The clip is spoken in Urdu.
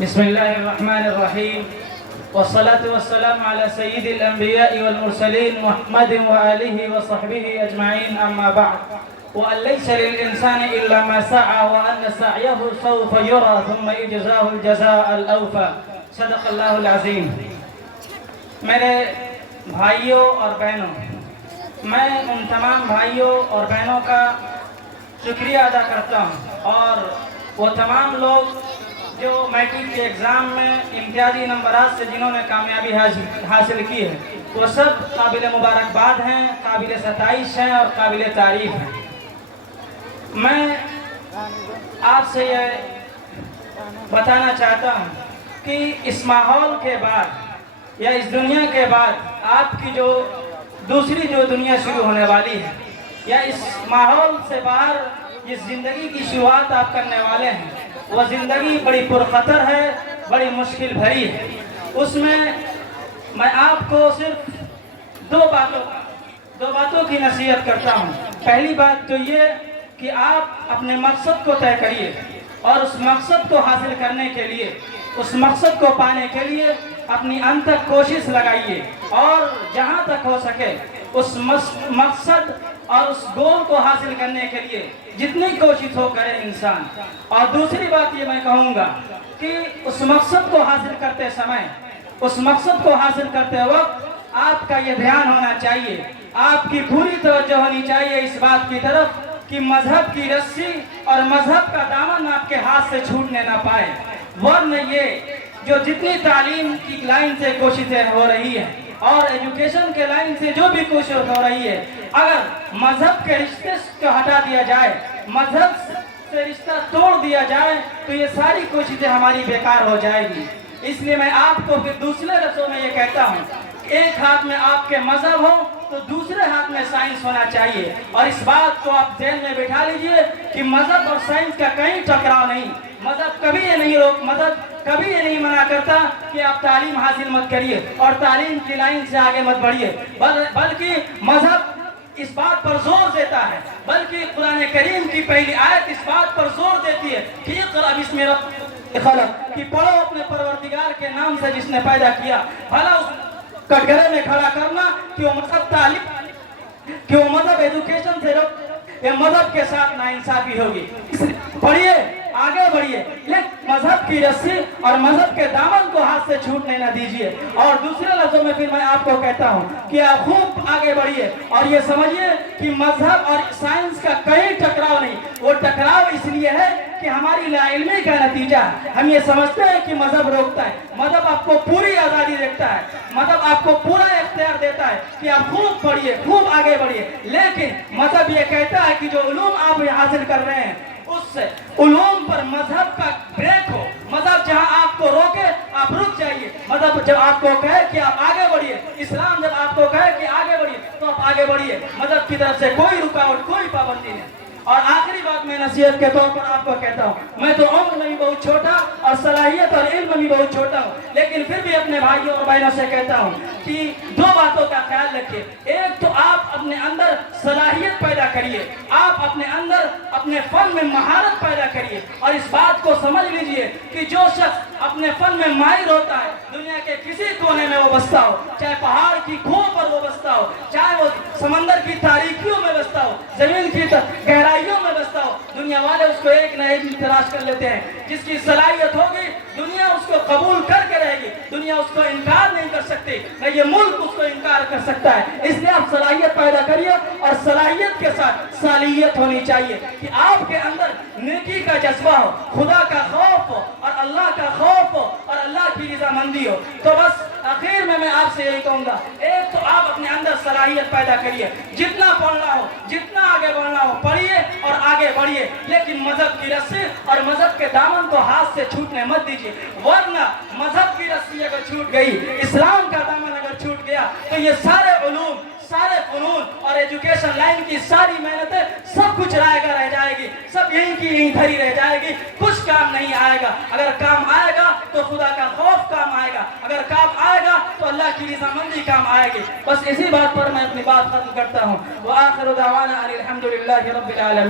بسم الله الرحمن الرحيم والصلاة والسلام على سيد الأنبياء والمرسلين محمد وآله وصحبه أجمعين أما بعد وأن ليس للإنسان إلا ما سعى وأن سعيه سوف يرى ثم يجزاه الجزاء الأوفى صدق الله العظيم. میرے بھائیوں اور بہنوں، میں ان تمام بھائیوں اور بہنوں کا شکریہ ادا کرتا ہوں اور وہ تمام لوگ جو میٹرک کے ایگزام میں امتیازی نمبرات سے جنہوں نے کامیابی حاصل کی ہے، وہ سب قابل مبارکباد ہیں، قابل ستائش ہیں اور قابل تعریف ہیں. میں آپ سے یہ بتانا چاہتا ہوں کہ اس ماحول کے بعد یا اس دنیا کے بعد آپ کی جو دوسری جو دنیا شروع ہونے والی ہے، یا اس ماحول سے باہر جس زندگی کی شروعات آپ کرنے والے ہیں، وہ زندگی بڑی پرخطر ہے، بڑی مشکل بھری ہے. اس میں آپ کو صرف دو باتوں کی نصیحت کرتا ہوں. پہلی بات تو یہ کہ آپ اپنے مقصد کو طے کریے اور اس مقصد کو حاصل کرنے کے لیے، اس مقصد کو پانے کے لیے اپنی انتھک کوشش لگائیے اور جہاں تک ہو سکے اس مقصد اور اس گول کو حاصل کرنے کے لیے جتنی کوشش ہو کرے انسان. اور دوسری بات یہ میں کہوں گا کہ اس مقصد کو حاصل کرتے سمے، اس مقصد کو حاصل کرتے وقت آپ کا یہ دھیان ہونا چاہیے، آپ کی پوری توجہ ہونی چاہیے اس بات کی طرف کہ مذہب کی رسی اور مذہب کا دامن آپ کے ہاتھ سے چھوٹنے نہ پائے. ورنہ یہ جو جتنی تعلیم کی لائن سے کوششیں ہو رہی ہیں اور ایجوکیشن کے لائن سے جو بھی کوشش ہو رہی ہے، اگر مذہب کے رشتے کو ہٹا دیا جائے، مذہب سے رشتہ توڑ دیا جائے تو یہ ساری کوششیں ہماری بیکار ہو جائے گی. اس لیے میں آپ کو پھر دوسرے لفظوں میں یہ کہتا ہوں، ایک ہاتھ میں آپ کے مذہب ہو تو دوسرے ہاتھ میں سائنس ہونا چاہیے. اور اس بات کو آپ ذہن میں بٹھا لیجئے کہ مذہب اور سائنس کا کہیں ٹکراؤ نہیں. مذہب کبھی یہ نہیں منع کرتا کہ آپ تعلیم حاصل مت کریے اور تعلیم کی لائن سے آگے مت بڑھیے، بلکہ مذہب اس بات پر زور دیتا ہے، بلکہ قرآن کریم کی پہلی آیت اس بات پر زور دیتی ہے کہ اقرأ بسم ربک خلق، کہ پڑھو اپنے پروردگار کے نام سے جس نے پیدا کیا. بھلا اس کٹگرے میں کھڑا کرنا کہ وہ مذہب تعلیم، کہ وہ مذہب ایجوکیشن سے یہ مذہب کے ساتھ ناانصافی ہوگی. پڑھیے، آگے بڑھیے، لیکن مذہب کی رسی اور مذہب کے دامن کو ہاتھ سے چھوٹنے نہ دیجیے. اور دوسرے لفظوں میں پھر میں آپ کو کہتا ہوں کہ آپ خوب آگے بڑھیے اور یہ سمجھیے کہ مذہب اور سائنس کا کہیں ٹکراؤ نہیں. وہ ٹکراؤ اس لیے ہے کہ ہماری لا علمی کا نتیجہ ہے. ہم یہ سمجھتے ہیں کہ مذہب روکتا ہے. مذہب آپ کو پوری آزادی دیتا ہے، مذہب آپ کو پورا اختیار دیتا ہے کہ آپ خوب پڑھیے، خوب آگے بڑھیے. لیکن مذہب یہ کہتا ہے کہ جو علوم آپ حاصل کر رہے ہیں اس سے علوم پر مذہب کا بریک ہو. مذہب جہاں آپ کو روکے آپ رک جائیے. مذہب جب آپ کو کہے کہ آپ آگے بڑھیے، اسلام جب آپ کو کہے کہ آگے بڑھیے تو آپ آگے بڑھیے. مذہب کی طرف سے کوئی رکاوٹ، کوئی پابندی نہیں. اور آخری بات میں نصیحت کے طور پر آپ کو کہتا ہوں، میں تو عمر میں بھی بہت چھوٹا اور صلاحیت اور علم میں بھی بہت چھوٹا ہوں، لیکن پھر بھی اپنے بھائیوں اور بہنوں سے کہتا ہوں کہ دو باتوں کا خیال رکھیے. ایک تو آپ اپنے اندر صلاحیت پیدا کریے، آپ اپنے اندر اپنے فن میں مہارت پیدا کریے. اور اس بات کو سمجھ لیجئے کہ جو شخص اپنے فن میں ماہر ہوتا ہے، دنیا کے کسی کونے میں وہ بستا ہو، چاہے پہاڑ کی کوہ پر وہ بستا ہو، چاہے وہ سمندر کی تاریکیوں میں بستا ہو، زمین کی گہرائیوں میں بستا ہو، دنیا والے اس کو ایک نہ ایک تلاش کر لیتے ہیں. جس کی صلاحیت ہوگی دنیا اس کو قبول کر کے رہے گی، دنیا اس کو انکار نہیں کر سکتی، نہ یہ ملک اس کو انکار کر سکتا ہے. اس لیے آپ صلاحیت پیدا کریے اور صلاحیت کے ساتھ صالحیت ہونی چاہیے کہ آپ کے اندر نیکی کا جذبہ ہو، خدا کا خوف ہو اور اللہ کا خوف ہو اور اللہ کی رضامندی ہو. تو بس آخر میں آپ سے یہی کہوں گا، ایک تو آپ اپنے اندر صلاحیت پیدا کریے، جتنا پڑھنا ہو، جتنا آگے بڑھنا ہو پڑھیے اور آگے بڑھیے، لیکن مذہب کی رسی اور مذہب کے دامن کو ہاتھ سے چھوٹنے مت دیجیے. ورنہ مذہب کی رسی اگر چھوٹ گئی، اسلام کا دامن اگر چھوٹ گیا تو یہ سارے علوم، سارے فنون اور ایجوکیشن لائن کی ساری محنتیں سب کچھ رہ جائے گی، سب یہیں کی یہیں دھری رہ جائے گی، کچھ کام نہیں آئے گا. اگر کام آئے گا تو خدا کا خوف کام آئے گا، اگر کام آئے گا تو اللہ کی رضامندی کام آئے گی. بس اسی بات پر میں اپنی بات ختم کرتا ہوں. وآخر دعوانا ان الحمد للہ رب العالمین.